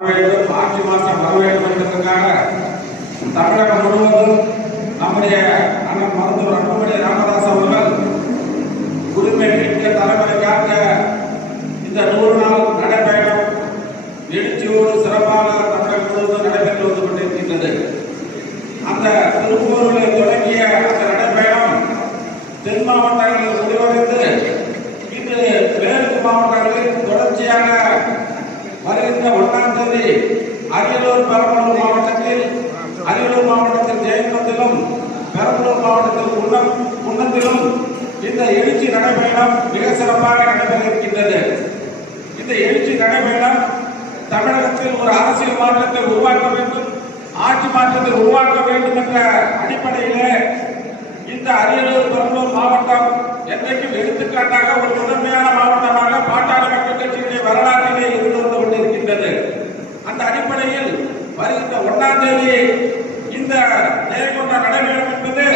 March மாதம் வர வேண்டும் என்பதற்காக தமிழகம் முழுவதும் நம்முடைய அண்ணன் மருத்துவர் அன்புமணி ராமதாஸ் அவர்கள் உரிமை மிக்க தலைமுறைக்காக இந்த 100 நாள் நடைபயணம் எழுச்சியோடு சிறப்பாக தமிழகம் முழுவதும் நடைபெற்று வந்து கொண்டிருக்கின்றது. அந்த திருப்பூரில் தொடங்கிய அந்த நடைபயணம் தென் மாவட்டங்களில் முடிவடைந்து இன்று மேற்கு மாவட்டங்களில் தொடர்ச்சியாக வருகின்ற 1ஆம் தேதி அரியலூர் பெரம்பலூர் மாவட்டத்தில் ஜெயங்கொண்டத்திலும் பெரம்பலூர் மாவட்டத்தில் குன்னத்திலும் இந்த எழுச்சி நடைபயணம் மிக சிறப்பாக நடைபெற இருக்கின்றது. இந்த எழுச்சி நடைபயணம் தமிழகத்தில் ஒரு அரசியல் மாற்றத்தை உருவாக்க வேண்டும், ஆட்சி மாற்றத்தை உருவாக்க வேண்டும் என்ற அடிப்படையிலே இந்த அரியலூர் பெரம்பலூர் மாவட்டம் என்றைக்கும் எடுத்துக்காட்டாக ஒரு முதன்மையான மாவட்டமாக பாட்டாளி மக்கள் கட்சியினுடைய வரலாற்றிலே இருந்து வந்து கொண்டிருக்கின்றது. அந்த அடிப்படையில் வருகின்ற 1ஆம் தேதி இந்த ஜெயங்கொண்ட நடைபயணம் என்பது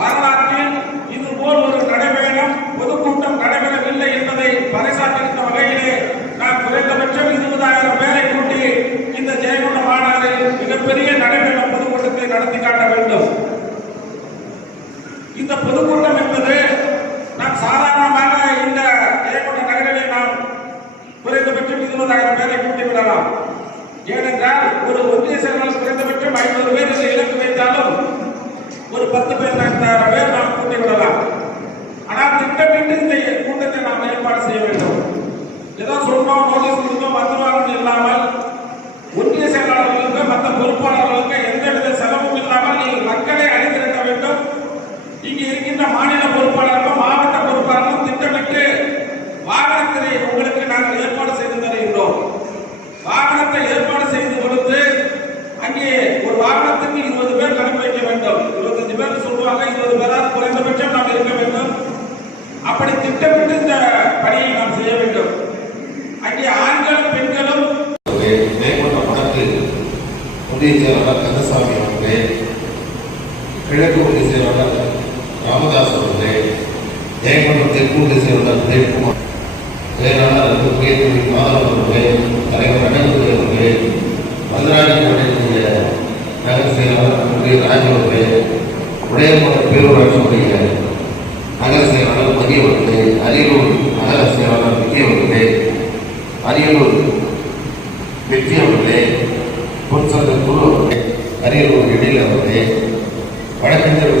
வரலாற்றில் இதுபோல் ஒரு நடைபயணம் பொதுக்கூட்டம் நடைபெறவில்லை என்பதை பறைசாற்றுகின்ற வகையிலே நாம் குறைந்தபட்சம் 20,000 பேரை கூட்டி இந்த ஜெயங்கொண்ட மாநாட்டில் மிகப்பெரிய நடைபயணம் பொதுக்கூட்டத்தை நடத்தி காட்ட வேண்டும். இந்த பொதுக்கூட்டம் என்பது நாம் சாதாரணமாக இந்த ஜெயங்கொண்ட நகரிலே நாம் குறைந்தபட்சம் 20,000 பேரை கூட்டிவிடலாம். ஏனென்றால் ஒரு ஒன்றிய செயலாளர் குறைந்தபட்சம் 500 பேர் என்று இலக்கு வைத்தாலும் ஒரு 10 பேர் நாம் கூட்டிவிடலாம். ஆனால் திட்டமிட்டு இந்த கூட்டத்தை நாம் ஏற்பாடு செய்ய வேண்டும். ஏதோ சொன்னோம், நோட்டீஸ் கொடுத்தோம், வந்துருவாங்க இல்லாமல் ஒன்றிய செயலாளர்களுக்கு மற்ற பொறுப்பாளர்களுக்கு எந்தவித செலவும் இல்லாமல் நீங்கள் மக்களை அணிதிரட்ட வேண்டும். இங்கு இருக்கின்ற மாநில பொறுப்பாளர்களும் மாவட்ட பொறுப்பாளர்களும் திட்டமிட்டு வாகனத்தினை உங்களுக்கு நாங்கள் ஏற்பாடு செய்து தருகின்றோம். வாகனத்தை ஏற்பாடு செய்து கொடுத்து அங்கே ஒரு வாகனத்துக்கு 20 பேர் கணக்கு வைக்க வேண்டும். 25 பேர் சொல்லுவாங்க, 20 பேரால் குறைந்தபட்சம் நாம் இருக்க வேண்டும். அப்படி திட்டமிட்டு இந்த பணியை நாம் செய்ய வேண்டும். அங்கே ஆண்களும் பெண்களும் வடக்கு ஒன்றிய செயலாளர் கந்தசாமி அவர்களே, கிழக்கு ஒன்றிய செயலாளர் ராமதாஸ் அவர்களே, ஜெயங்கொண்டம் தெற்கு ஒன்றிய செயலாளர் பிரேம்குமார், செயலாளர் மாதவன் அவர்களே, தலைவர் அண்ணகுடி அவர்களே, மதுராஜனுடைய நகர செயலாளர் ராஜ் அவர்களே, உடையமலை பேரூராட்சியுடைய நகர செயலாளர் மதி அவர்களே, அரியலூர் நகர செயலாளர் விஜய் அவர்களே, அரியலூர் வெற்றி அவர்களே, பொன்சந்த குரு அவர்களே, அரியலூர் எழில் அவர்களே, வழக்கறிஞர்